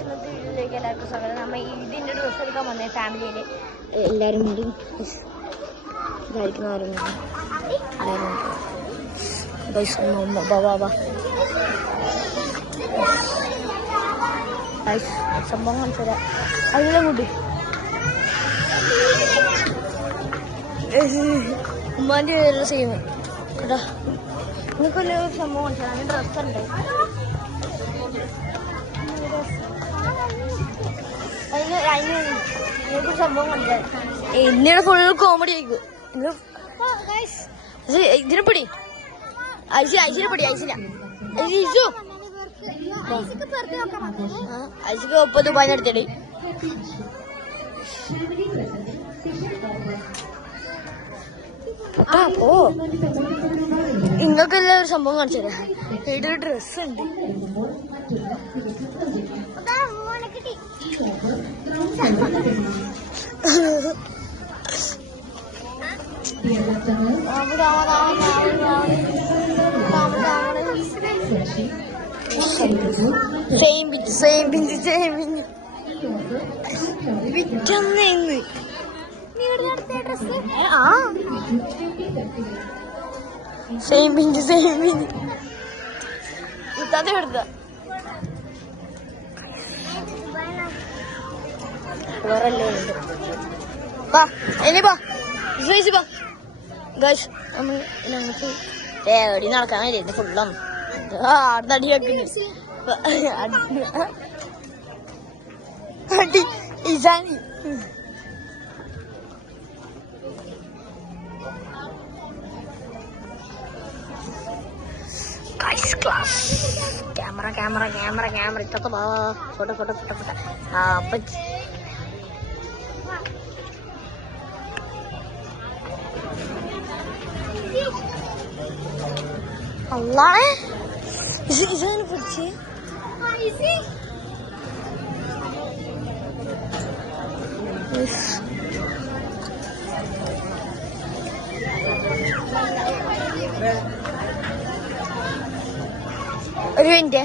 ഇന്നത്തെ വീഡിയോയിലേക്ക് എല്ലാവർക്കും സ്വാഗതം. നമ്മൾ ഇതിൻ്റെ ഡ്രസ്സ് എടുക്കാൻ വന്നേ ഫാമിലിയിൽ എല്ലാവരും ഉണ്ട്. ഇതായിരിക്കുന്നവരും സംഭവം കാണിച്ചതാ അതിലെ കൂട്ടി ഉമ്മാൻ്റെ പേരുള്ള സെയിം കേട്ടോ. നിങ്ങൾക്കൊരു സംഭവം കാണിച്ചത് അതിന് ഡ്രസ്സുണ്ട്. അതിനൊരു സംഭവം കണ്ടത് ഇന്നയുടെ ഫുള്ള് കോമഡി ആയിരിക്കും. ഇതിനെ പിടി ഐസിനെ പിടി ഐസിക്ക് 30 രൂപ എടുത്തടി. ഓ ഇങ്ങക്കെല്ലാം ഒരു സംഭവം കാണിച്ചു തരാം. ഇവിടെ ഒരു ഡ്രസ് ഉണ്ട്. സെയിം വിറ്റന്ന് സെയിം പിഞ്ച് ഇത്താത്ത എടുത്ത വേറെല്ലാം ഉണ്ട്. ഇനി നമുക്ക് എവിടെ നടക്കാൻ കഴിയുന്നു ഫുള്ളാണ് അടി വെക്കുന്നു. അടി ഇസാനി ക്ലാസ് ക്യാമറ ഇതൊക്കെ ഫോട്ടോ അല്ലാണേ ഇതാണ് പിടിച്ച് ഒരു മിനിറ്റ്.